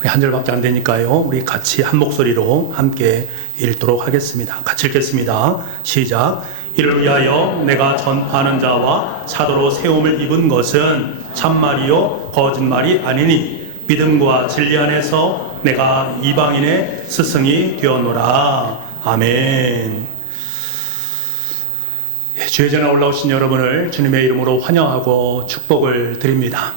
우리 한 절밖에 안 되니까요. 우리 같이 한 목소리로 함께 읽도록 하겠습니다. 같이 읽겠습니다. 시작. 이를 위하여 내가 전파하는 자와 사도로 세움을 입은 것은 참말이요 거짓말이 아니니 믿음과 진리 안에서 내가 이방인의 스승이 되었노라. 아멘. 주의 전에 올라오신 여러분을 주님의 이름으로 환영하고 축복을 드립니다.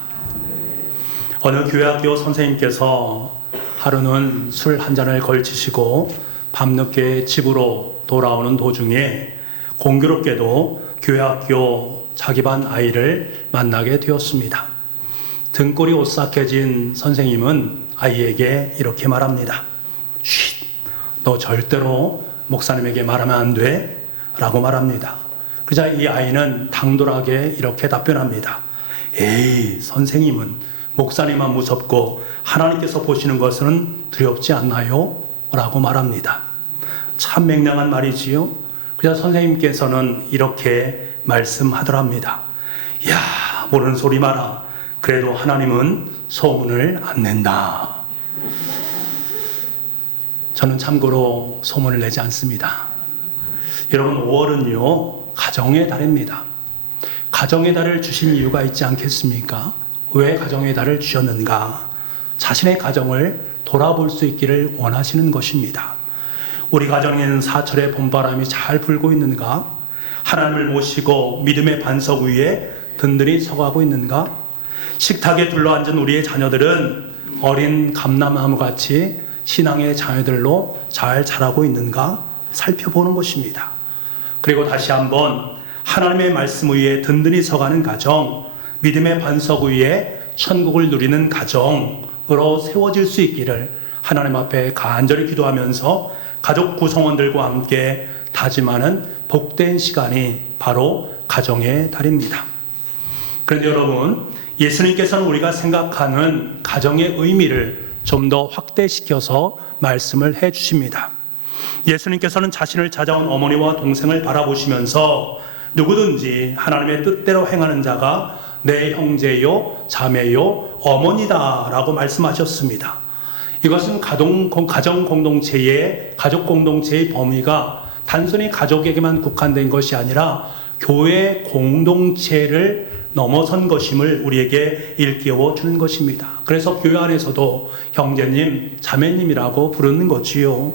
어느 교회학교 선생님께서 하루는 술 한 잔을 걸치시고 밤늦게 집으로 돌아오는 도중에 공교롭게도 교회학교 자기 반 아이를 만나게 되었습니다. 등골이 오싹해진 선생님은 아이에게 이렇게 말합니다. 쉿, 너 절대로 목사님에게 말하면 안 돼 라고 말합니다. 그러자 이 아이는 당돌하게 이렇게 답변합니다. 에이, 선생님은 목사님만 무섭고 하나님께서 보시는 것은 두렵지 않나요? 라고 말합니다. 참 맹랑한 말이지요. 그래서 선생님께서는 이렇게 말씀하더랍니다. 야, 모르는 소리 마라. 그래도 하나님은 소문을 안 낸다. 저는 참고로 소문을 내지 않습니다. 여러분, 5월은요 가정의 달입니다. 가정의 달을 주신 이유가 있지 않겠습니까? 왜 가정의 달을 주셨는가? 자신의 가정을 돌아볼 수 있기를 원하시는 것입니다. 우리 가정에는 사철의 봄바람이 잘 불고 있는가? 하나님을 모시고 믿음의 반석 위에 든든히 서가고 있는가? 식탁에 둘러앉은 우리의 자녀들은 어린 감람나무같이 신앙의 자녀들로 잘 자라고 있는가? 살펴보는 것입니다. 그리고 다시 한번 하나님의 말씀 위에 든든히 서가는 가정, 믿음의 반석 위에 천국을 누리는 가정으로 세워질 수 있기를 하나님 앞에 간절히 기도하면서 가족 구성원들과 함께 다짐하는 복된 시간이 바로 가정의 달입니다. 그런데 여러분, 예수님께서는 우리가 생각하는 가정의 의미를 좀 더 확대시켜서 말씀을 해 주십니다. 예수님께서는 자신을 찾아온 어머니와 동생을 바라보시면서 누구든지 하나님의 뜻대로 행하는 자가 내 형제요, 자매요, 어머니다 라고 말씀하셨습니다. 이것은 가정 공동체의, 가족 공동체의 범위가 단순히 가족에게만 국한된 것이 아니라 교회 공동체를 넘어선 것임을 우리에게 일깨워 주는 것입니다. 그래서 교회 안에서도 형제님, 자매님이라고 부르는 거지요.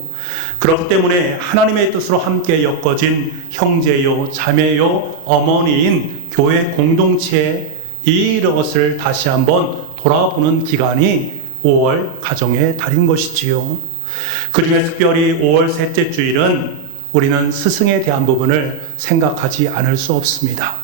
그렇기 때문에 하나님의 뜻으로 함께 엮어진 형제요, 자매요, 어머니인 교회 공동체, 이것을 다시 한번 돌아보는 기간이 5월 가정의 달인 것이지요. 그중에 특별히 5월 셋째 주일은 우리는 스승에 대한 부분을 생각하지 않을 수 없습니다.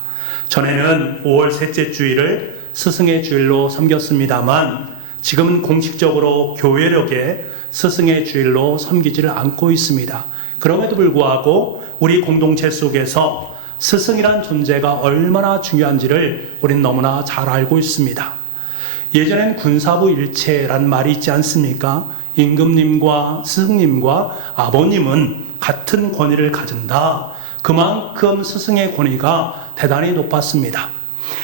전에는 5월 셋째 주일을 스승의 주일로 섬겼습니다만 지금은 공식적으로 교회력에 스승의 주일로 섬기지를 않고 있습니다. 그럼에도 불구하고 우리 공동체 속에서 스승이란 존재가 얼마나 중요한지를 우리는 너무나 잘 알고 있습니다. 예전엔 군사부 일체란 말이 있지 않습니까? 임금님과 스승님과 아버님은 같은 권위를 가진다. 그만큼 스승의 권위가 대단히 높았습니다.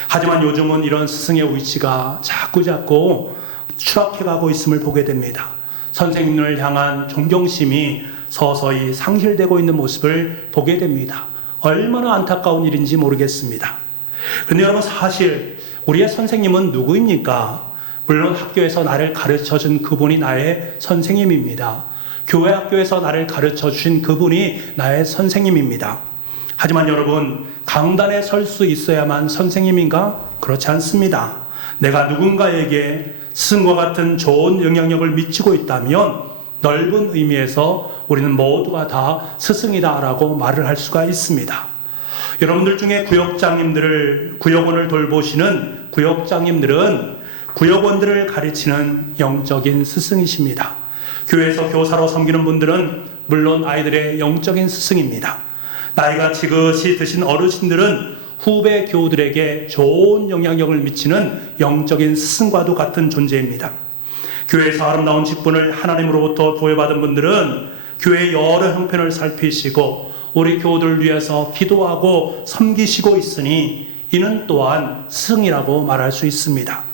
하지만 요즘은 이런 스승의 위치가 자꾸 추락해가고 있음을 보게 됩니다. 선생님을 향한 존경심이 서서히 상실되고 있는 모습을 보게 됩니다. 얼마나 안타까운 일인지 모르겠습니다. 그런데 여러분, 사실 우리의 선생님은 누구입니까? 물론 학교에서 나를 가르쳐준 그분이 나의 선생님입니다. 교회 학교에서 나를 가르쳐주신 그분이 나의 선생님입니다. 하지만 여러분, 강단에 설 수 있어야만 선생님인가? 그렇지 않습니다. 내가 누군가에게 스승과 같은 좋은 영향력을 미치고 있다면 넓은 의미에서 우리는 모두가 다 스승이다라고 말을 할 수가 있습니다. 여러분들 중에 구역원을 돌보시는 구역장님들은 구역원들을 가르치는 영적인 스승이십니다. 교회에서 교사로 섬기는 분들은 물론 아이들의 영적인 스승입니다. 나이가 지긋이 드신 어르신들은 후배 교우들에게 좋은 영향력을 미치는 영적인 스승과도 같은 존재입니다. 교회에서 아름다운 직분을 하나님으로부터 부여받은 분들은 교회의 여러 형편을 살피시고 우리 교우들을 위해서 기도하고 섬기시고 있으니 이는 또한 스승이라고 말할 수 있습니다.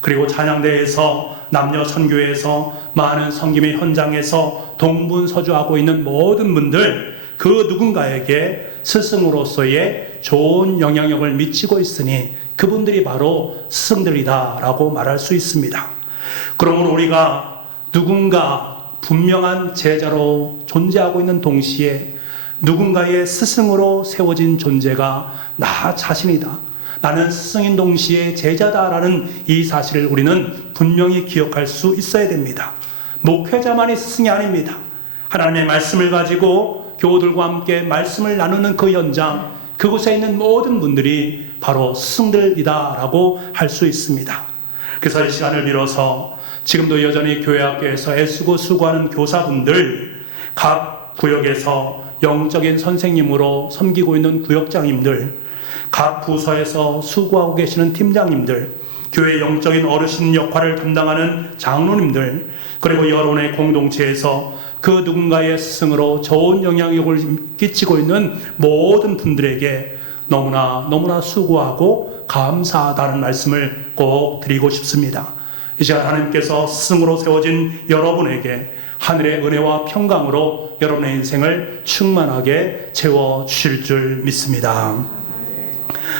그리고 찬양대에서 남녀 선교회에서 많은 섬김의 현장에서 동분서주하고 있는 모든 분들, 그 누군가에게 스승으로서의 좋은 영향력을 미치고 있으니 그분들이 바로 스승들이다라고 말할 수 있습니다. 그러므로 우리가 누군가 분명한 제자로 존재하고 있는 동시에 누군가의 스승으로 세워진 존재가 나 자신이다, 나는 스승인 동시에 제자다라는 이 사실을 우리는 분명히 기억할 수 있어야 됩니다. 목회자만이 스승이 아닙니다. 하나님의 말씀을 가지고 교우들과 함께 말씀을 나누는 그 현장, 그곳에 있는 모든 분들이 바로 스승들이다라고 할 수 있습니다. 그래서 이 시간을 빌어서 지금도 여전히 교회학교에서 애쓰고 수고하는 교사분들, 각 구역에서 영적인 선생님으로 섬기고 있는 구역장님들, 각 부서에서 수고하고 계시는 팀장님들, 교회 영적인 어르신 역할을 담당하는 장로님들, 그리고 여론의 공동체에서 그 누군가의 스승으로 좋은 영향력을 끼치고 있는 모든 분들에게 너무나 수고하고 감사하다는 말씀을 꼭 드리고 싶습니다. 이 시간 하나님께서 스승으로 세워진 여러분에게 하늘의 은혜와 평강으로 여러분의 인생을 충만하게 채워주실 줄 믿습니다.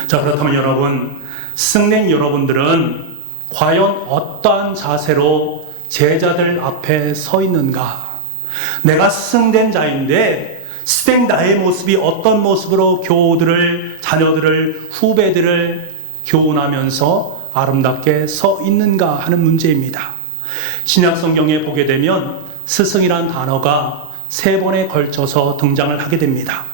자, 그렇다면 여러분, 스승된 여러분들은 과연 어떠한 자세로 제자들 앞에 서 있는가? 내가 스승된 자인데 스승 나의 모습이 어떤 모습으로 교우들을, 자녀들을, 후배들을 교훈하면서 아름답게 서 있는가 하는 문제입니다. 신약 성경에 보게 되면 스승이란 단어가 3번에 걸쳐서 등장을 하게 됩니다.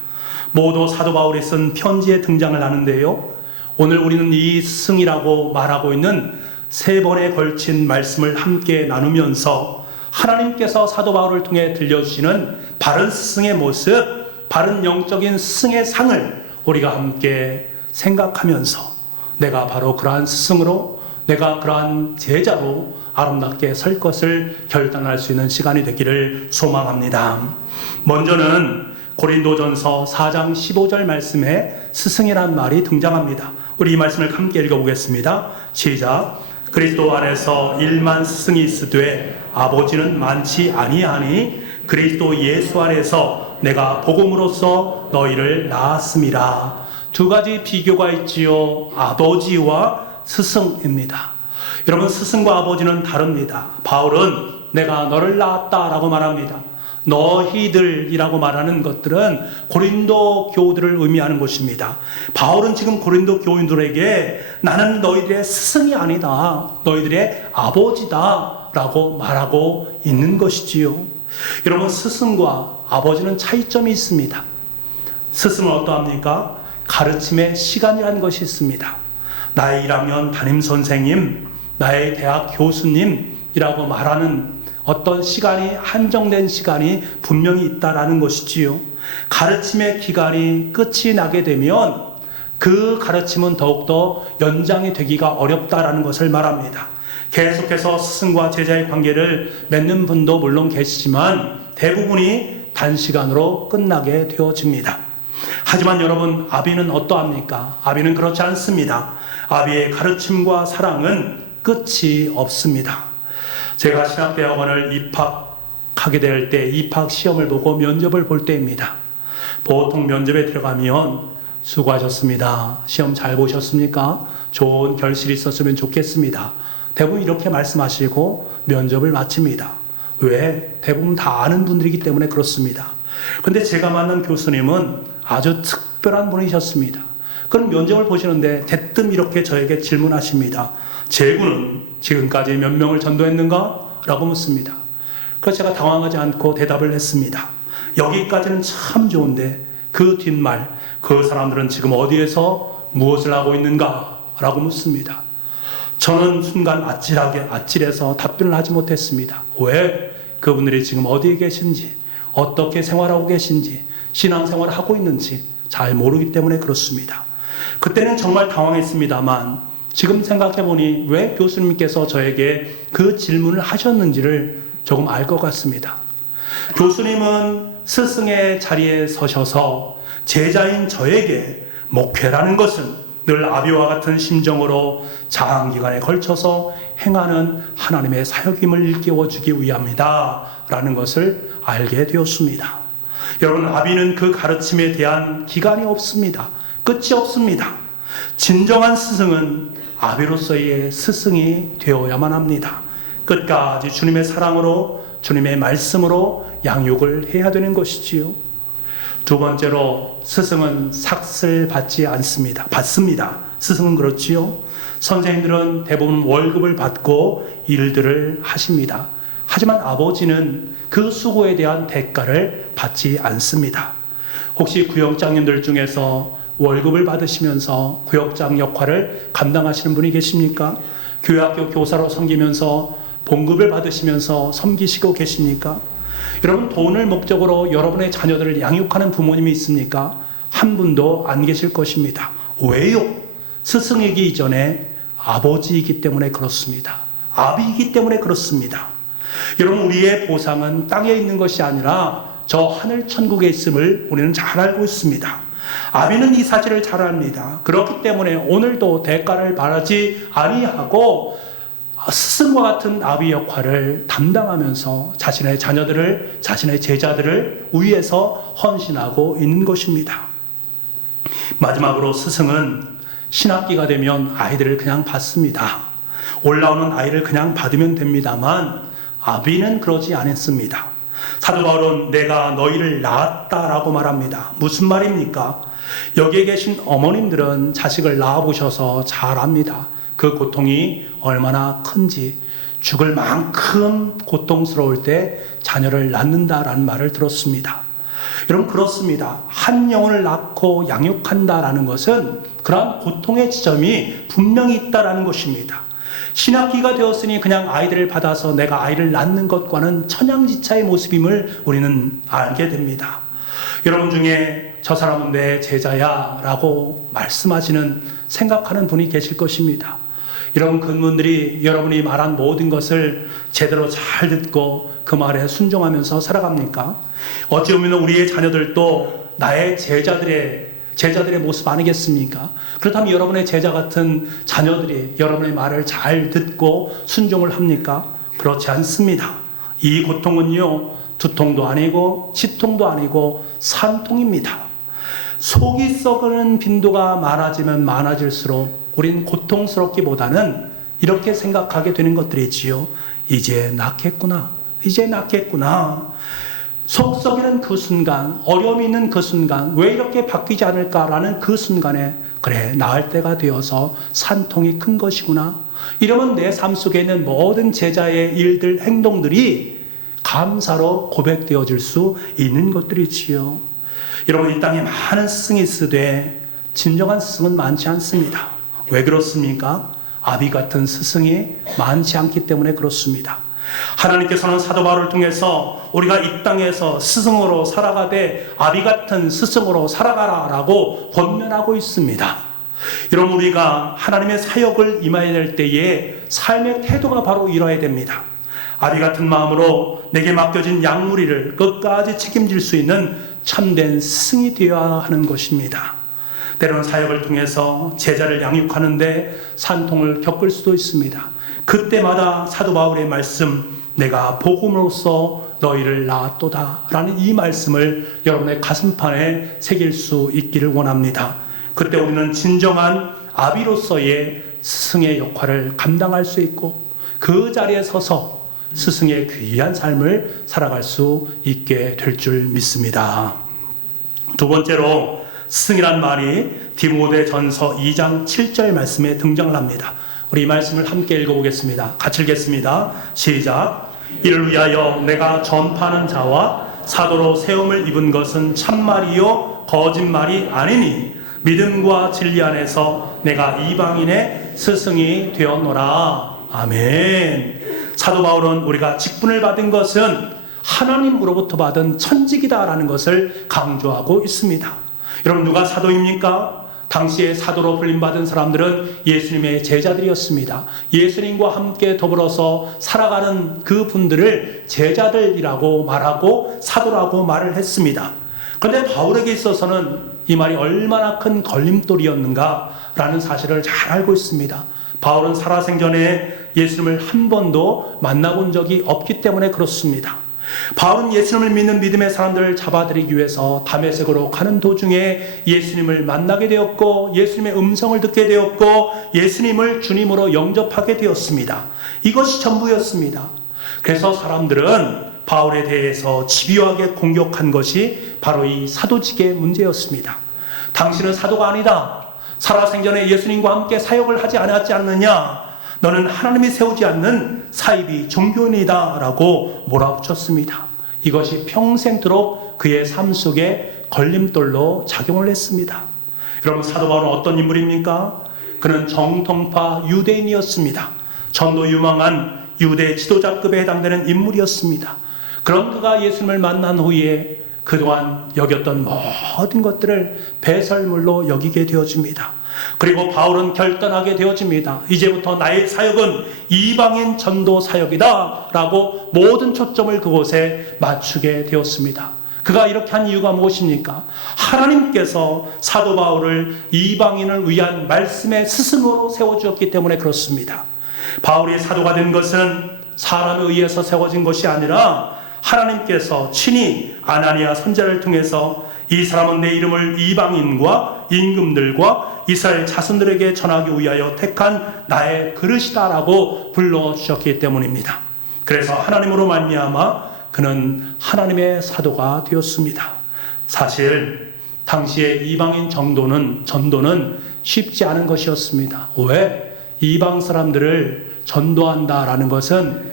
모두 사도 바울이 쓴 편지에 등장을 하는데요, 오늘 우리는 이 스승이라고 말하고 있는 3번에 걸친 말씀을 함께 나누면서 하나님께서 사도 바울을 통해 들려주시는 바른 스승의 모습, 바른 영적인 스승의 상을 우리가 함께 생각하면서 내가 바로 그러한 스승으로, 내가 그러한 제자로 아름답게 설 것을 결단할 수 있는 시간이 되기를 소망합니다. 먼저는 고린도전서 4장 15절 말씀에 스승이란 말이 등장합니다. 우리 이 말씀을 함께 읽어보겠습니다. 시작. 그리스도 안에서 1만 스승이 있으되 아버지는 많지 아니하니 그리스도 예수 안에서 내가 복음으로써 너희를 낳았음이라. 2가지 비교가 있지요. 아버지와 스승입니다. 여러분, 스승과 아버지는 다릅니다. 바울은 내가 너를 낳았다라고 말합니다. 너희들이라고 말하는 것들은 고린도 교우들을 의미하는 것입니다. 바울은 지금 고린도 교인들에게 나는 너희들의 스승이 아니다, 너희들의 아버지다 라고 말하고 있는 것이지요. 여러분, 스승과 아버지는 차이점이 있습니다. 스승은 어떠합니까? 가르침의 시간이라는 것이 있습니다. 나의 1학년 담임선생님, 나의 대학 교수님이라고 말하는 어떤 시간이, 한정된 시간이 분명히 있다라는 것이지요. 가르침의 기간이 끝이 나게 되면 그 가르침은 더욱더 연장이 되기가 어렵다라는 것을 말합니다. 계속해서 스승과 제자의 관계를 맺는 분도 물론 계시지만 대부분이 단시간으로 끝나게 되어집니다. 하지만 여러분, 아비는 어떠합니까? 아비는 그렇지 않습니다. 아비의 가르침과 사랑은 끝이 없습니다. 제가 신학대학원을 입학하게 될 때 입학 시험을 보고 면접을 볼 때입니다. 보통 면접에 들어가면 수고하셨습니다, 시험 잘 보셨습니까? 좋은 결실이 있었으면 좋겠습니다, 대부분 이렇게 말씀하시고 면접을 마칩니다. 왜? 대부분 다 아는 분들이기 때문에 그렇습니다. 그런데 제가 만난 교수님은 아주 특별한 분이셨습니다. 그럼 면접을 보시는데 대뜸 이렇게 저에게 질문하십니다. 제구는 지금까지 몇 명을 전도했는가? 라고 묻습니다. 그래서 제가 당황하지 않고 대답을 했습니다. 여기까지는 참 좋은데 그 뒷말, 그 사람들은 지금 어디에서 무엇을 하고 있는가? 라고 묻습니다. 저는 순간 아찔해서 답변을 하지 못했습니다. 왜? 그분들이 지금 어디에 계신지, 어떻게 생활하고 계신지, 신앙생활을 하고 있는지 잘 모르기 때문에 그렇습니다. 그때는 정말 당황했습니다만 지금 생각해보니 왜 교수님께서 저에게 그 질문을 하셨는지를 조금 알 것 같습니다. 교수님은 스승의 자리에 서셔서 제자인 저에게 목회라는 것은 늘 아비와 같은 심정으로 장기간에 걸쳐서 행하는 하나님의 사역임을 일깨워주기 위함이다 라는 것을 알게 되었습니다. 여러분, 아비는 그 가르침에 대한 기간이 없습니다. 끝이 없습니다. 진정한 스승은 아비로서의 스승이 되어야만 합니다. 끝까지 주님의 사랑으로, 주님의 말씀으로 양육을 해야 되는 것이지요. 두 번째로, 스승은 삭슬 받지 않습니다. 받습니다. 스승은 그렇지요. 선생님들은 대부분 월급을 받고 일들을 하십니다. 하지만 아버지는 그 수고에 대한 대가를 받지 않습니다. 혹시 구역장님들 중에서 월급을 받으시면서 구역장 역할을 감당하시는 분이 계십니까? 교회학교 교사로 섬기면서 봉급을 받으시면서 섬기시고 계십니까? 여러분, 돈을 목적으로 여러분의 자녀들을 양육하는 부모님이 있습니까? 한 분도 안 계실 것입니다. 왜요? 스승이기 이전에 아버지이기 때문에 그렇습니다. 아비이기 때문에 그렇습니다. 여러분, 우리의 보상은 땅에 있는 것이 아니라 저 하늘 천국에 있음을 우리는 잘 알고 있습니다. 아비는 이 사실을 잘 압니다. 그렇기 때문에 오늘도 대가를 바라지 아니하고 스승과 같은 아비 역할을 담당하면서 자신의 자녀들을, 자신의 제자들을 위해서 헌신하고 있는 것입니다. 마지막으로, 스승은 신학기가 되면 아이들을 그냥 받습니다. 올라오는 아이를 그냥 받으면 됩니다만 아비는 그러지 않았습니다. 사도 바울은 내가 너희를 낳았다라고 말합니다. 무슨 말입니까? 여기에 계신 어머님들은 자식을 낳아보셔서 잘 압니다. 그 고통이 얼마나 큰지. 죽을 만큼 고통스러울 때 자녀를 낳는다라는 말을 들었습니다. 여러분, 그렇습니다. 한 영혼을 낳고 양육한다라는 것은 그러한 고통의 지점이 분명히 있다라는 것입니다. 신학기가 되었으니 그냥 아이들을 받아서 내가 아이를 낳는 것과는 천양지차의 모습임을 우리는 알게 됩니다. 여러분 중에 저 사람은 내 제자야 라고 말씀하시는, 생각하는 분이 계실 것입니다. 이런 그분들이 여러분이 말한 모든 것을 제대로 잘 듣고 그 말에 순종하면서 살아갑니까? 어찌 보면 우리의 자녀들도 나의 제자들의 모습 아니겠습니까? 그렇다면 여러분의 제자 같은 자녀들이 여러분의 말을 잘 듣고 순종을 합니까? 그렇지 않습니다. 이 고통은요, 두통도 아니고 치통도 아니고 산통입니다. 속이 썩는 빈도가 많아지면 많아질수록 우린 고통스럽기보다는 이렇게 생각하게 되는 것들이지요. 이제 낫겠구나. 이제 낫겠구나. 속 썩이는 그 순간, 어려움이 있는 그 순간, 왜 이렇게 바뀌지 않을까라는 그 순간에, 그래, 나을 때가 되어서 산통이 큰 것이구나. 이러면 내 삶 속에 있는 모든 제자의 일들, 행동들이 감사로 고백되어질 수 있는 것들이지요. 여러분, 이 땅에 많은 스승이 있으되 진정한 스승은 많지 않습니다. 왜 그렇습니까? 아비 같은 스승이 많지 않기 때문에 그렇습니다. 하나님께서는 사도 바울을 통해서 우리가 이 땅에서 스승으로 살아가되 아비 같은 스승으로 살아가라라고 권면하고 있습니다. 여러분, 우리가 하나님의 사역을 임해야 될 때에 삶의 태도가 바로 이뤄야 됩니다. 아비 같은 마음으로 내게 맡겨진 양무리를 끝까지 책임질 수 있는 참된 스승이 되어야 하는 것입니다. 때로는 사역을 통해서 제자를 양육하는데 산통을 겪을 수도 있습니다. 그때마다 사도 바울의 말씀, 내가 복음으로써 너희를 낳았도다 라는 이 말씀을 여러분의 가슴판에 새길 수 있기를 원합니다. 그때 우리는 진정한 아비로서의 스승의 역할을 감당할 수 있고 그 자리에 서서 스승의 귀한 삶을 살아갈 수 있게 될 줄 믿습니다. 두 번째로, 스승이란 말이 디모데전서 2장 7절 말씀에 등장을 합니다. 우리 이 말씀을 함께 읽어보겠습니다. 같이 읽겠습니다. 시작. 이를 위하여 내가 전파하는 자와 사도로 세움을 입은 것은 참말이요 거짓말이 아니니 믿음과 진리 안에서 내가 이방인의 스승이 되었노라. 아멘. 사도 바울은 우리가 직분을 받은 것은 하나님으로부터 받은 천직이다라는 것을 강조하고 있습니다. 여러분, 누가 사도입니까? 당시에 사도로 불림받은 사람들은 예수님의 제자들이었습니다. 예수님과 함께 더불어서 살아가는 그 분들을 제자들이라고 말하고 사도라고 말을 했습니다. 그런데 바울에게 있어서는 이 말이 얼마나 큰 걸림돌이었는가 라는 사실을 잘 알고 있습니다. 바울은 살아생전에 예수님을 한 번도 만나본 적이 없기 때문에 그렇습니다. 바울은 예수님을 믿는 믿음의 사람들을 잡아들이기 위해서 다메섹으로 가는 도중에 예수님을 만나게 되었고, 예수님의 음성을 듣게 되었고, 예수님을 주님으로 영접하게 되었습니다. 이것이 전부였습니다. 그래서 사람들은 바울에 대해서 집요하게 공격한 것이 바로 이 사도직의 문제였습니다. 당신은 사도가 아니다. 살아생전에 예수님과 함께 사역을 하지 않았지 않느냐. 너는 하나님이 세우지 않는 사이비 종교인이다 라고 몰아붙였습니다. 이것이 평생토록 그의 삶 속에 걸림돌로 작용을 했습니다. 여러분, 사도 바울은 어떤 인물입니까? 그는 정통파 유대인이었습니다. 전도 유망한 유대 지도자급에 해당되는 인물이었습니다. 그런 그가 예수님을 만난 후에 그동안 여겼던 모든 것들을 배설물로 여기게 되어집니다. 그리고 바울은 결단하게 되어집니다. 이제부터 나의 사역은 이방인 전도 사역이다 라고 모든 초점을 그곳에 맞추게 되었습니다. 그가 이렇게 한 이유가 무엇입니까? 하나님께서 사도 바울을 이방인을 위한 말씀의 스승으로 세워주었기 때문에 그렇습니다. 바울이 사도가 된 것은 사람에 의해서 세워진 것이 아니라 하나님께서 친히 아나니아 선지자를 통해서 이 사람은 내 이름을 이방인과 임금들과 이스라엘 자손들에게 전하기 위하여 택한 나의 그릇이다라고 불러주셨기 때문입니다. 그래서 하나님으로 말미암아 그는 하나님의 사도가 되었습니다. 사실 당시에 이방인 전도는 쉽지 않은 것이었습니다. 왜? 이방 사람들을 전도한다라는 것은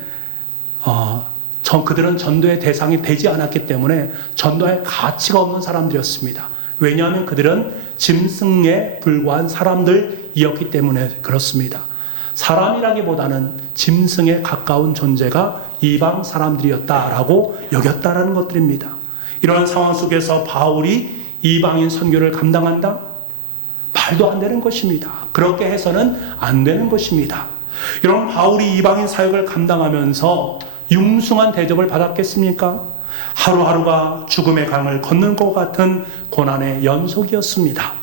그들은 전도의 대상이 되지 않았기 때문에 전도할 가치가 없는 사람들이었습니다. 왜냐하면 그들은 짐승에 불과한 사람들이었기 때문에 그렇습니다. 사람이라기보다는 짐승에 가까운 존재가 이방 사람들이었다라고 여겼다라는 것들입니다. 이런 상황 속에서 바울이 이방인 선교를 감당한다? 말도 안 되는 것입니다. 그렇게 해서는 안 되는 것입니다. 여러분, 바울이 이방인 사역을 감당하면서 융숭한 대접을 받았겠습니까? 하루하루가 죽음의 강을 걷는 것 같은 고난의 연속이었습니다.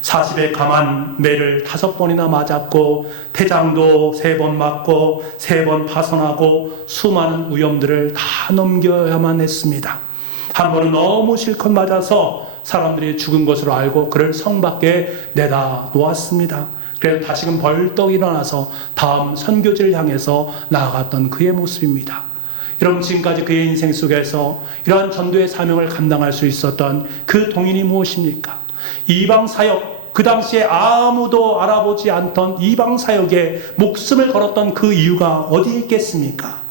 40에 감한 매를 5번이나 맞았고, 태장도 3번 맞고 3번 파손하고 수많은 위험들을 다 넘겨야만 했습니다. 한 번은 너무 실컷 맞아서 사람들이 죽은 것으로 알고 그를 성 밖에 내다 놓았습니다. 그래서 다시금 벌떡 일어나서 다음 선교지를 향해서 나아갔던 그의 모습입니다. 여러분, 지금까지 그의 인생 속에서 이러한 전도의 사명을 감당할 수 있었던 그 동인이 무엇입니까? 이방 사역, 그 당시에 아무도 알아보지 않던 이방 사역에 목숨을 걸었던 그 이유가 어디에 있겠습니까?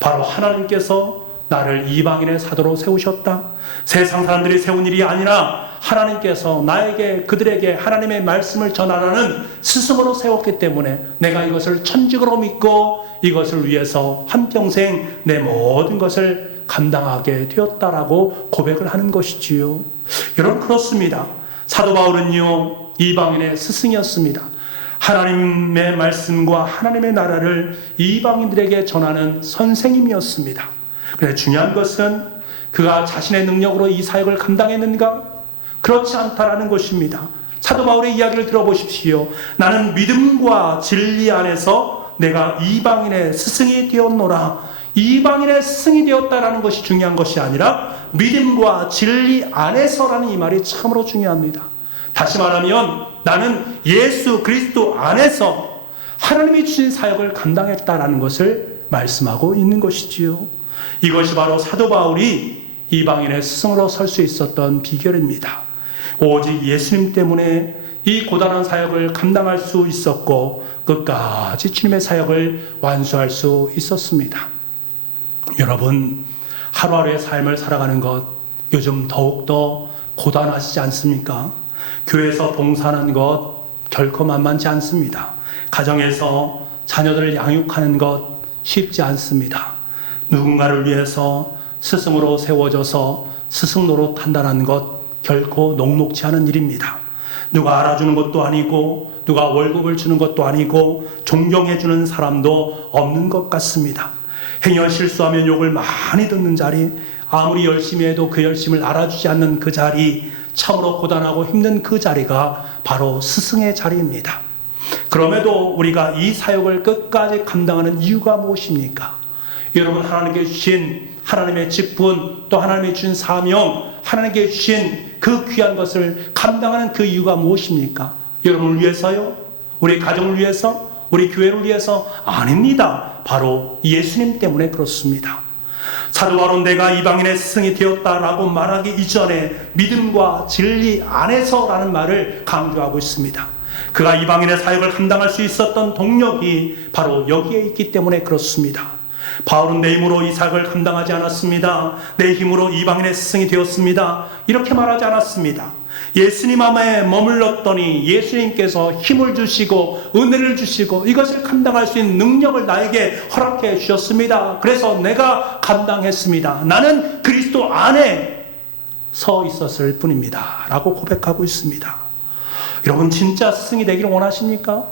바로 하나님께서 나를 이방인의 사도로 세우셨다. 세상 사람들이 세운 일이 아니라 하나님께서 나에게, 그들에게 하나님의 말씀을 전하라는 스승으로 세웠기 때문에 내가 이것을 천직으로 믿고 이것을 위해서 한평생 내 모든 것을 감당하게 되었다라고 고백을 하는 것이지요. 여러분, 그렇습니다. 사도 바울은요, 이방인의 스승이었습니다. 하나님의 말씀과 하나님의 나라를 이방인들에게 전하는 선생님이었습니다. 그런데 중요한 것은 그가 자신의 능력으로 이 사역을 감당했는가? 그렇지 않다라는 것입니다. 사도 바울의 이야기를 들어보십시오. 나는 믿음과 진리 안에서 내가 이방인의 스승이 되었노라. 이방인의 스승이 되었다라는 것이 중요한 것이 아니라 믿음과 진리 안에서라는 이 말이 참으로 중요합니다. 다시 말하면 나는 예수 그리스도 안에서 하나님이 주신 사역을 감당했다라는 것을 말씀하고 있는 것이지요. 이것이 바로 사도 바울이 이방인의 스승으로 설 수 있었던 비결입니다. 오직 예수님 때문에 이 고단한 사역을 감당할 수 있었고 끝까지 주님의 사역을 완수할 수 있었습니다. 여러분, 하루하루의 삶을 살아가는 것 요즘 더욱더 고단하시지 않습니까? 교회에서 봉사하는 것 결코 만만치 않습니다. 가정에서 자녀들을 양육하는 것 쉽지 않습니다. 누군가를 위해서 스승으로 세워져서 스승 노릇한다는 것 결코 녹록지 않은 일입니다. 누가 알아주는 것도 아니고 누가 월급을 주는 것도 아니고 존경해주는 사람도 없는 것 같습니다. 행여 실수하면 욕을 많이 듣는 자리, 아무리 열심히 해도 그 열심을 알아주지 않는 그 자리, 참으로 고단하고 힘든 그 자리가 바로 스승의 자리입니다. 그럼에도 우리가 이 사역을 끝까지 감당하는 이유가 무엇입니까? 여러분, 하나님께 주신 하나님의 직분, 또 하나님의 주신 사명, 하나님께 주신 그 귀한 것을 감당하는 그 이유가 무엇입니까? 여러분을 위해서요? 우리 가정을 위해서? 우리 교회를 위해서? 아닙니다. 바로 예수님 때문에 그렇습니다. 사도 바울은 내가 이방인의 스승이 되었다라고 말하기 이전에 믿음과 진리 안에서라는 말을 강조하고 있습니다. 그가 이방인의 사역을 감당할 수 있었던 동력이 바로 여기에 있기 때문에 그렇습니다. 바울은 내 힘으로 이 사역을 감당하지 않았습니다. 내 힘으로 이방인의 스승이 되었습니다. 이렇게 말하지 않았습니다. 예수님 안에 머물렀더니 예수님께서 힘을 주시고 은혜를 주시고 이것을 감당할 수 있는 능력을 나에게 허락해 주셨습니다. 그래서 내가 감당했습니다. 나는 그리스도 안에 서 있었을 뿐입니다. 라고 고백하고 있습니다. 여러분, 진짜 스승이 되기를 원하십니까?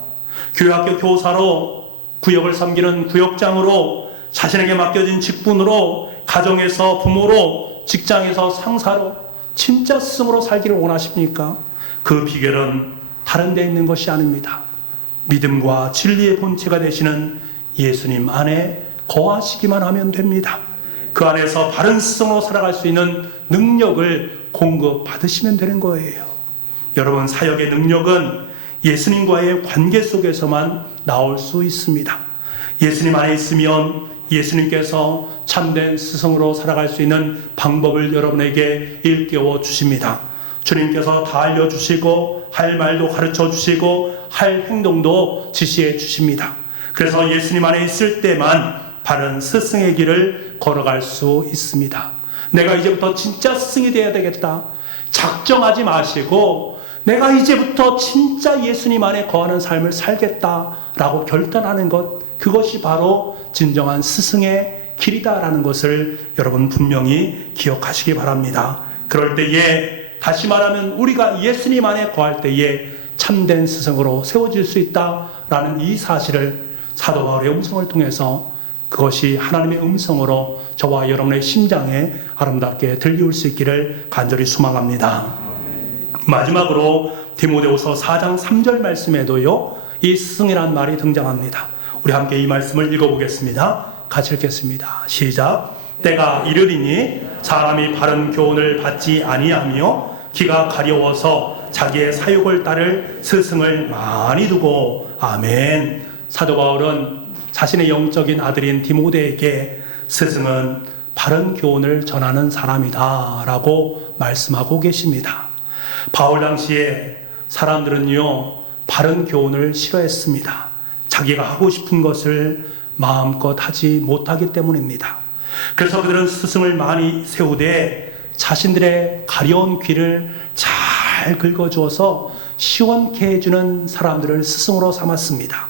교회학교 교사로, 구역을 섬기는 구역장으로, 자신에게 맡겨진 직분으로, 가정에서 부모로, 직장에서 상사로 진짜 스승으로 살기를 원하십니까? 그 비결은 다른 데 있는 것이 아닙니다. 믿음과 진리의 본체가 되시는 예수님 안에 거하시기만 하면 됩니다. 그 안에서 바른 스승으로 살아갈 수 있는 능력을 공급받으시면 되는 거예요. 여러분, 사역의 능력은 예수님과의 관계 속에서만 나올 수 있습니다. 예수님 안에 있으면 예수님께서 참된 스승으로 살아갈 수 있는 방법을 여러분에게 일깨워 주십니다. 주님께서 다 알려주시고 할 말도 가르쳐 주시고 할 행동도 지시해 주십니다. 그래서 예수님 안에 있을 때만 바른 스승의 길을 걸어갈 수 있습니다. 내가 이제부터 진짜 스승이 되어야 되겠다. 작정하지 마시고 내가 이제부터 진짜 예수님 안에 거하는 삶을 살겠다라고 결단하는 것, 그것이 바로 진정한 스승의 길이다라는 것을 여러분 분명히 기억하시기 바랍니다. 그럴 때에, 다시 말하면 우리가 예수님 안에 거할 때에 참된 스승으로 세워질 수 있다라는 이 사실을 사도 바울의 음성을 통해서, 그것이 하나님의 음성으로 저와 여러분의 심장에 아름답게 들려올 수 있기를 간절히 소망합니다. 마지막으로 디모데후서 4장 3절 말씀에도요, 이 스승이라는 말이 등장합니다. 우리 함께 이 말씀을 읽어보겠습니다. 같이 읽겠습니다. 시작. 때가 이르리니 사람이 바른 교훈을 받지 아니하며 기가 가려워서 자기의 사욕을 따를 스승을 많이 두고. 아멘. 사도 바울은 자신의 영적인 아들인 디모데에게 스승은 바른 교훈을 전하는 사람이다 라고 말씀하고 계십니다. 바울 당시에 사람들은요, 바른 교훈을 싫어했습니다. 자기가 하고 싶은 것을 마음껏 하지 못하기 때문입니다. 그래서 그들은 스승을 많이 세우되 자신들의 가려운 귀를 잘 긁어주어서 시원케 해주는 사람들을 스승으로 삼았습니다.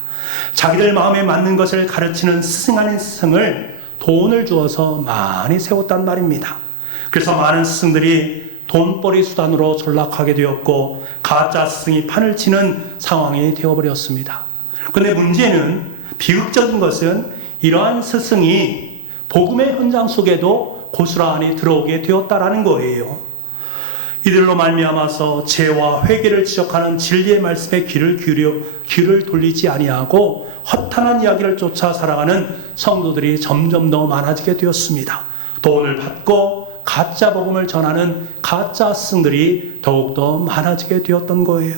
자기들 마음에 맞는 것을 가르치는 스승 아닌 스승을 돈을 주어서 많이 세웠단 말입니다. 그래서 많은 스승들이 돈벌이 수단으로 전락하게 되었고 가짜 스승이 판을 치는 상황이 되어버렸습니다. 그런데 문제는, 비극적인 것은 이러한 스승이 복음의 현장 속에도 고스란히 들어오게 되었다라는 거예요. 이들로 말미암아서 죄와 회개를 지적하는 진리의 말씀에 귀를 돌리지 아니하고 허탄한 이야기를 쫓아 살아가는 성도들이 점점 더 많아지게 되었습니다. 돈을 받고 가짜 복음을 전하는 가짜 스승들이 더욱더 많아지게 되었던 거예요.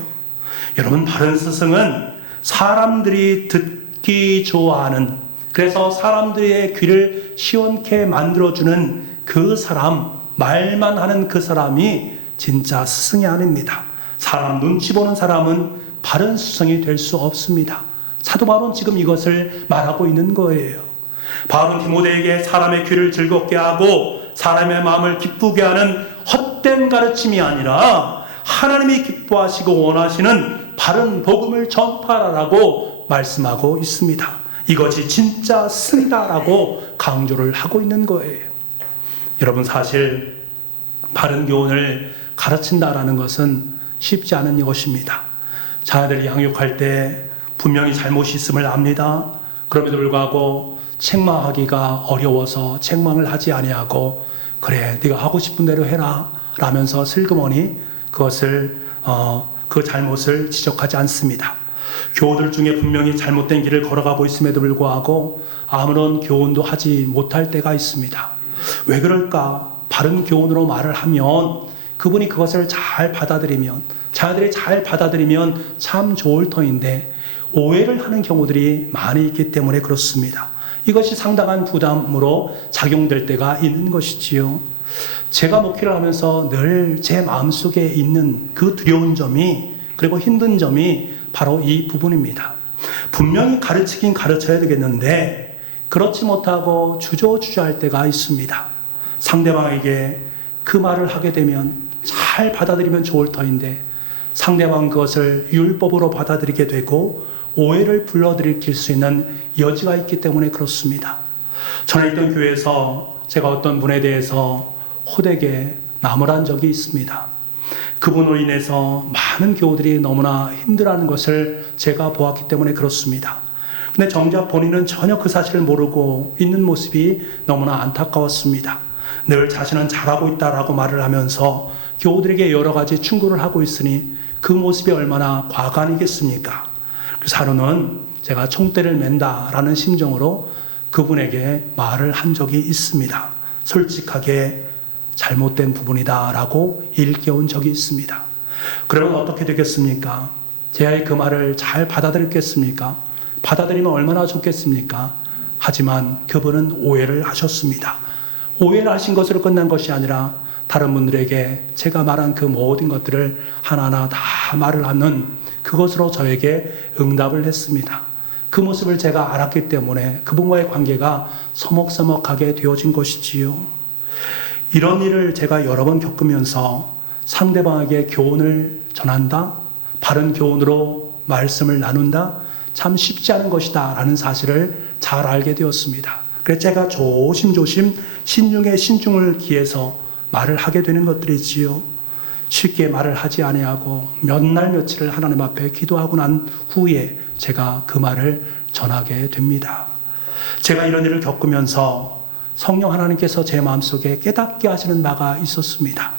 여러분, 바른 스승은 사람들이 듣기 좋아하는, 그래서 사람들의 귀를 시원케 만들어주는 그 사람, 말만 하는 그 사람이 진짜 스승이 아닙니다. 사람 눈치 보는 사람은 바른 스승이 될 수 없습니다. 사도 바울은 지금 이것을 말하고 있는 거예요. 바울은 디모데에게 사람의 귀를 즐겁게 하고 사람의 마음을 기쁘게 하는 헛된 가르침이 아니라 하나님이 기뻐하시고 원하시는 바른 복음을 전파하라고 말씀하고 있습니다. 이것이 진짜 스승이다라고 강조를 하고 있는 거예요. 여러분, 사실 바른 교훈을 가르친다라는 것은 쉽지 않은 것입니다. 자녀들이 양육할 때 분명히 잘못이 있음을 압니다. 그럼에도 불구하고 책망하기가 어려워서 책망을 하지 아니하고, 그래 네가 하고 싶은 대로 해라 라면서 슬그머니 그것을 그 잘못을 지적하지 않습니다. 교우들 중에 분명히 잘못된 길을 걸어가고 있음에도 불구하고 아무런 교훈도 하지 못할 때가 있습니다. 왜 그럴까? 바른 교훈으로 말을 하면 그분이 그것을 잘 받아들이면, 자녀들이 잘 받아들이면 참 좋을 터인데 오해를 하는 경우들이 많이 있기 때문에 그렇습니다. 이것이 상당한 부담으로 작용될 때가 있는 것이지요. 제가 목회를 하면서 늘 제 마음속에 있는 그 두려운 점이, 그리고 힘든 점이 바로 이 부분입니다. 분명히 가르치긴 가르쳐야 되겠는데 그렇지 못하고 주저주저할 때가 있습니다. 상대방에게 그 말을 하게 되면 잘 받아들이면 좋을 터인데 상대방 그것을 율법으로 받아들이게 되고 오해를 불러들일 수 있는 여지가 있기 때문에 그렇습니다. 전에 있던 교회에서 제가 어떤 분에 대해서 호되게 나무란 적이 있습니다. 그분으로 인해서 많은 교우들이 너무나 힘들어하는 것을 제가 보았기 때문에 그렇습니다. 근데 정작 본인은 전혀 그 사실을 모르고 있는 모습이 너무나 안타까웠습니다. 늘 자신은 잘하고 있다라고 말을 하면서 교우들에게 여러 가지 충고를 하고 있으니 그 모습이 얼마나 과간이겠습니까? 그래서 하루는 제가 총대를 맨다라는 심정으로 그분에게 말을 한 적이 있습니다. 솔직하게 잘못된 부분이다라고 일깨운 적이 있습니다. 그러면 어떻게 되겠습니까? 제가 그 말을 잘 받아들였겠습니까? 받아들이면 얼마나 좋겠습니까? 하지만 그분은 오해를 하셨습니다. 오해를 하신 것으로 끝난 것이 아니라 다른 분들에게 제가 말한 그 모든 것들을 하나하나 다 말을 하는 그것으로 저에게 응답을 했습니다. 그 모습을 제가 알았기 때문에 그분과의 관계가 서먹서먹하게 되어진 것이지요. 이런 일을 제가 여러 번 겪으면서 상대방에게 교훈을 전한다, 바른 교훈으로 말씀을 나눈다, 참 쉽지 않은 것이다 라는 사실을 잘 알게 되었습니다. 그래서 제가 조심조심 신중에 신중을 기해서 말을 하게 되는 것들이지요. 쉽게 말을 하지 아니하고 몇 날 며칠을 하나님 앞에 기도하고 난 후에 제가 그 말을 전하게 됩니다. 제가 이런 일을 겪으면서 성령 하나님께서 제 마음속에 깨닫게 하시는 바가 있었습니다.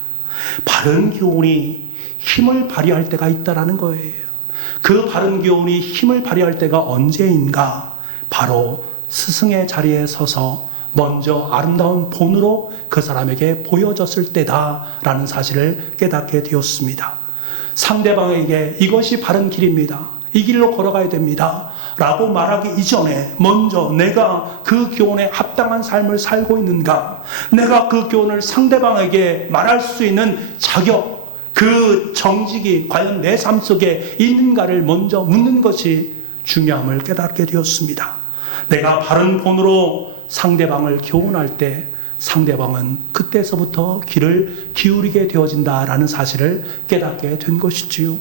바른 교훈이 힘을 발휘할 때가 있다라는 거예요. 그 바른 교훈이 힘을 발휘할 때가 언제인가? 바로 스승의 자리에 서서 먼저 아름다운 본으로 그 사람에게 보여졌을 때다라는 사실을 깨닫게 되었습니다. 상대방에게 이것이 바른 길입니다, 이 길로 걸어가야 됩니다 라고 말하기 이전에 먼저 내가 그 교훈에 합당한 삶을 살고 있는가, 내가 그 교훈을 상대방에게 말할 수 있는 자격, 그 정직이 과연 내 삶 속에 있는가를 먼저 묻는 것이 중요함을 깨닫게 되었습니다. 내가 바른 본으로 상대방을 교훈할 때 상대방은 그때서부터 귀를 기울이게 되어진다라는 사실을 깨닫게 된 것이지요.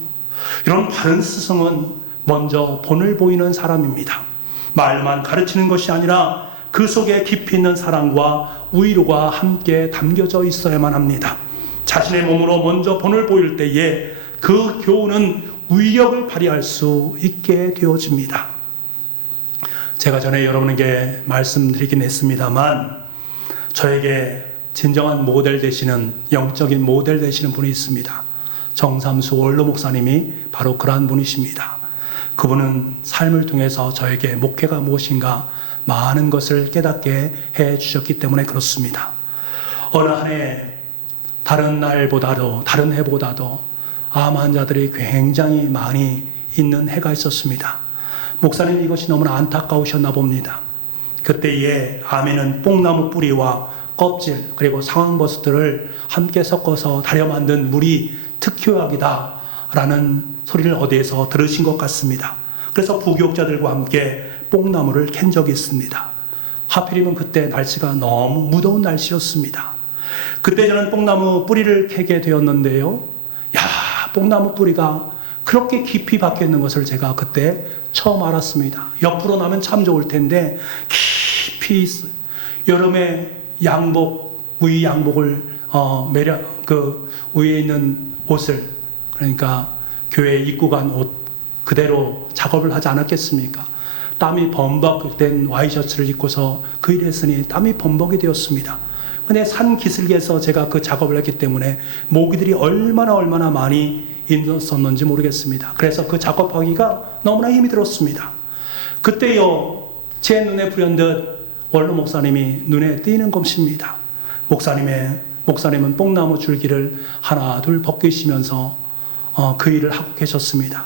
이런 바른 스승은 먼저 본을 보이는 사람입니다. 말만 가르치는 것이 아니라 그 속에 깊이 있는 사랑과 위로가 함께 담겨져 있어야만 합니다. 자신의 몸으로 먼저 본을 보일 때에 그 교훈은 위력을 발휘할 수 있게 되어집니다. 제가 전에 여러분에게 말씀드리긴 했습니다만 저에게 진정한 모델 되시는, 영적인 모델 되시는 분이 있습니다. 정삼수 원로 목사님이 바로 그러한 분이십니다. 그분은 삶을 통해서 저에게 목회가 무엇인가 많은 것을 깨닫게 해 주셨기 때문에 그렇습니다. 어느 한 해 다른 날보다도, 다른 해보다도 암 환자들이 굉장히 많이 있는 해가 있었습니다. 목사님 이것이 너무나 안타까우셨나 봅니다. 그때에 암에는 뽕나무 뿌리와 껍질 그리고 상황버섯들을 함께 섞어서 달여 만든 물이 특효약이다 라는 소리를 어디에서 들으신 것 같습니다. 그래서 부교육자들과 함께 뽕나무를 캔 적이 있습니다. 하필이면 그때 날씨가 너무 무더운 날씨였습니다. 그때 저는 뽕나무 뿌리를 캐게 되었는데요, 뽕나무 뿌리가 그렇게 깊이 박혀 있는 것을 제가 그때 처음 알았습니다. 옆으로 나면 참 좋을 텐데 깊이 있어요. 여름에 양복, 위 양복을 그 위에 있는 옷을, 그러니까 교회에 입고 간 옷 그대로 작업을 하지 않았겠습니까? 땀이 범벅된 와이셔츠를 입고서 그 일을 했으니 땀이 범벅이 되었습니다. 근데 산 기슭에서 제가 그 작업을 했기 때문에 모기들이 얼마나 많이 있었는지 모르겠습니다. 그래서 그 작업하기가 너무나 힘이 들었습니다. 그때요, 제 눈에 불현듯 원로 목사님이 눈에 띄는 것입니다. 목사님은 뽕나무 줄기를 하나 둘 벗기시면서 그 일을 하고 계셨습니다.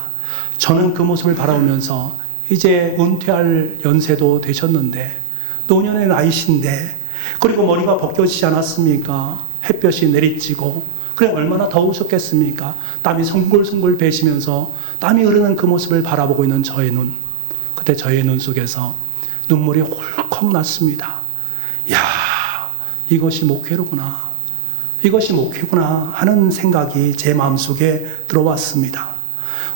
저는 그 모습을 바라보면서 이제 은퇴할 연세도 되셨는데, 노년의 나이신데, 그리고 머리가 벗겨지지 않았습니까? 햇볕이 내리쬐고, 그래 얼마나 더우셨겠습니까? 땀이 송골송골 배시면서 땀이 흐르는 그 모습을 바라보고 있는 저의 눈, 그때 저의 눈 속에서 눈물이 홀컥 났습니다. 야, 이것이 목회로구나, 이것이 목회구나 하는 생각이 제 마음속에 들어왔습니다.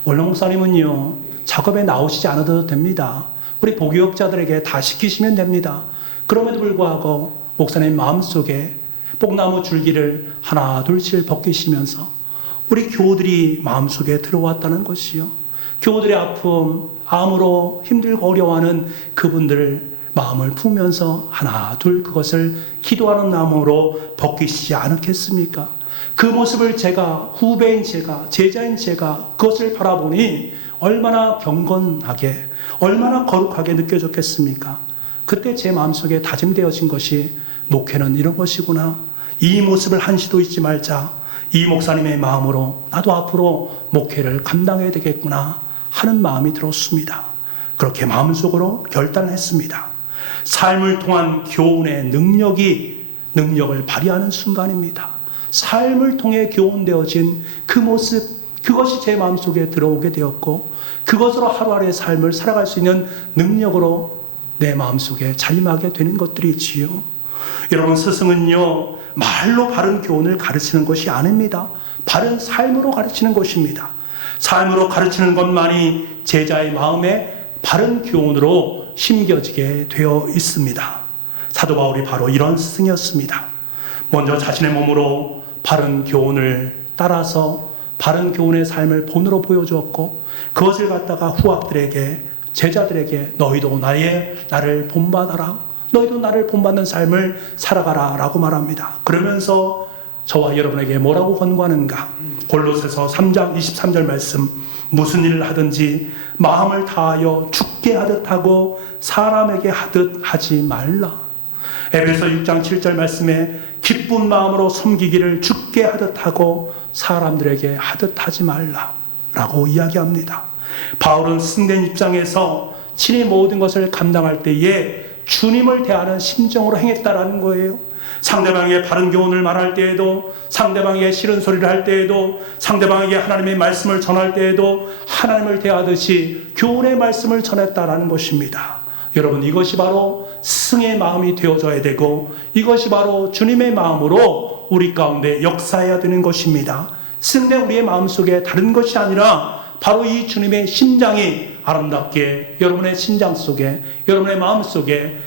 원로 목사님은요, 작업에 나오시지 않아도 됩니다. 우리 복역자들에게 다 시키시면 됩니다. 그럼에도 불구하고 목사님 마음속에 뽕나무 줄기를 하나 둘씩 벗기시면서 우리 교우들이 마음속에 들어왔다는 것이요, 교우들의 아픔, 암으로 힘들고 어려워하는 그분들 마음을 품으면서 하나 둘 그것을 기도하는 나무로 벗기시지 않겠습니까? 그 모습을 제가, 후배인 제가, 제자인 제가 그것을 바라보니 얼마나 경건하게, 얼마나 거룩하게 느껴졌겠습니까? 그때 제 마음속에 다짐되어진 것이, 목회는 이런 것이구나, 이 모습을 한시도 잊지 말자, 이 목사님의 마음으로 나도 앞으로 목회를 감당해야 되겠구나 하는 마음이 들었습니다. 그렇게 마음속으로 결단했습니다. 삶을 통한 교훈의 능력을 발휘하는 순간입니다. 삶을 통해 교훈되어진 그 모습, 그것이 제 마음속에 들어오게 되었고, 그것으로 하루하루의 삶을 살아갈 수 있는 능력으로 내 마음속에 자림하게 되는 것들이지요. 여러분, 스승은요, 말로 바른 교훈을 가르치는 것이 아닙니다. 바른 삶으로 가르치는 것입니다. 삶으로 가르치는 것만이 제자의 마음에 바른 교훈으로 심겨지게 되어 있습니다. 사도 바울이 바로 이런 스승이었습니다. 먼저 자신의 몸으로 바른 교훈을 따라서 바른 교훈의 삶을 본으로 보여주었고, 그것을 갖다가 후학들에게, 제자들에게 너희도 나를 본받아라, 너희도 나를 본받는 삶을 살아가라 라고 말합니다. 그러면서 저와 여러분에게 뭐라고 권고하는가? 골로새서 3장 23절 말씀, 무슨 일을 하든지 마음을 다하여 죽게 하듯 하고 사람에게 하듯 하지 말라. 에베소 6장 7절 말씀에 기쁜 마음으로 섬기기를 죽게 하듯 하고 사람들에게 하듯 하지 말라 라고 이야기합니다. 바울은 스승된 입장에서 친히 모든 것을 감당할 때에 주님을 대하는 심정으로 행했다라는 거예요. 상대방에게 바른 교훈을 말할 때에도, 상대방에게 싫은 소리를 할 때에도, 상대방에게 하나님의 말씀을 전할 때에도 하나님을 대하듯이 교훈의 말씀을 전했다라는 것입니다. 여러분, 이것이 바로 스승의 마음이 되어져야 되고, 이것이 바로 주님의 마음으로 우리 가운데 역사해야 되는 것입니다. 스승된 우리의 마음속에 다른 것이 아니라 바로 이 주님의 심장이 아름답게 여러분의 심장 속에, 여러분의 마음 속에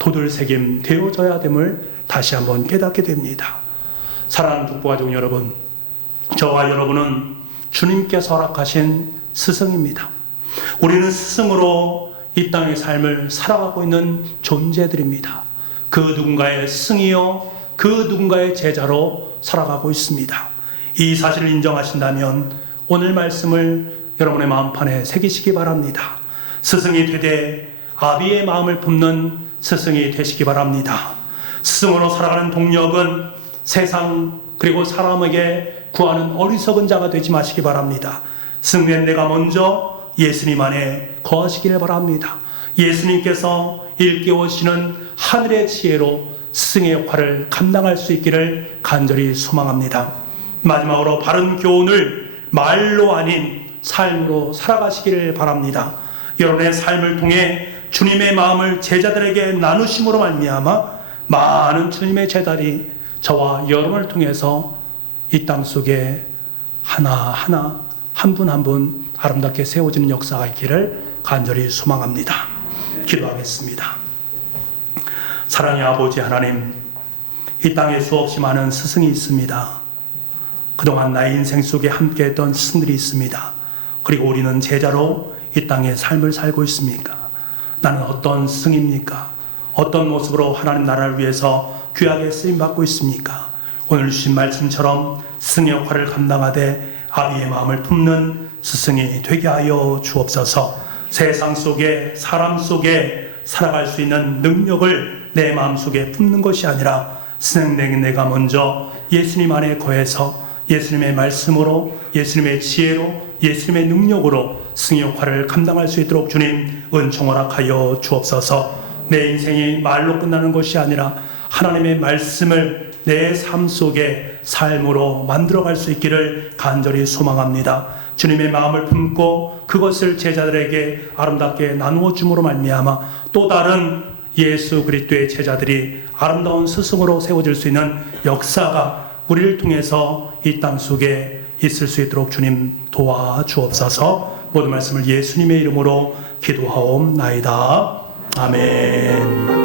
도들새김 되어져야 됨을 다시 한번 깨닫게 됩니다. 사랑하는 북부가족 여러분, 저와 여러분은 주님께서 허락하신 스승입니다. 우리는 스승으로 이 땅의 삶을 살아가고 있는 존재들입니다. 그 누군가의 스승이요, 그 누군가의 제자로 살아가고 있습니다. 이 사실을 인정하신다면 오늘 말씀을 여러분의 마음판에 새기시기 바랍니다. 스승이 되되 아비의 마음을 품는 스승이 되시기 바랍니다. 스승으로 살아가는 동력은 세상 그리고 사람에게 구하는 어리석은 자가 되지 마시기 바랍니다. 스승된 내가 먼저 예수님 안에 거하시기를 바랍니다. 예수님께서 일깨우시는 하늘의 지혜로 스승의 역할을 감당할 수 있기를 간절히 소망합니다. 마지막으로 바른 교훈을 말로 아닌 삶으로 살아가시기를 바랍니다. 여러분의 삶을 통해 주님의 마음을 제자들에게 나누심으로 말미암아 많은 주님의 제자들이 저와 여러분을 통해서 이 땅 속에 하나하나 한 분 한 분 아름답게 세워지는 역사가 있기를 간절히 소망합니다. 기도하겠습니다. 사랑의 아버지 하나님, 이 땅에 수없이 많은 스승이 있습니다. 그동안 나의 인생 속에 함께했던 스승들이 있습니다. 그리고 우리는 제자로 이 땅의 삶을 살고 있습니까? 나는 어떤 스승입니까? 어떤 모습으로 하나님 나라를 위해서 귀하게 쓰임받고 있습니까? 오늘 주신 말씀처럼 스승의 역할을 감당하되 아비의 마음을 품는 스승이 되게 하여 주옵소서. 세상 속에 사람 속에 살아갈 수 있는 능력을 내 마음속에 품는 것이 아니라 내가 먼저 예수님 안에 거해서 예수님의 말씀으로, 예수님의 지혜로, 예수님의 능력으로 승의 역할을 감당할 수 있도록 주님 은총 허락하여 주옵소서. 내 인생이 말로 끝나는 것이 아니라 하나님의 말씀을 내 삶 속에 삶으로 만들어갈 수 있기를 간절히 소망합니다. 주님의 마음을 품고 그것을 제자들에게 아름답게 나누어 줌으로 말미암아 또 다른 예수 그리스도의 제자들이 아름다운 스승으로 세워질 수 있는 역사가 우리를 통해서 이 땅 속에 있을 수 있도록 주님 도와주옵소서. 모든 말씀을 예수님의 이름으로 기도하옵나이다. 아멘.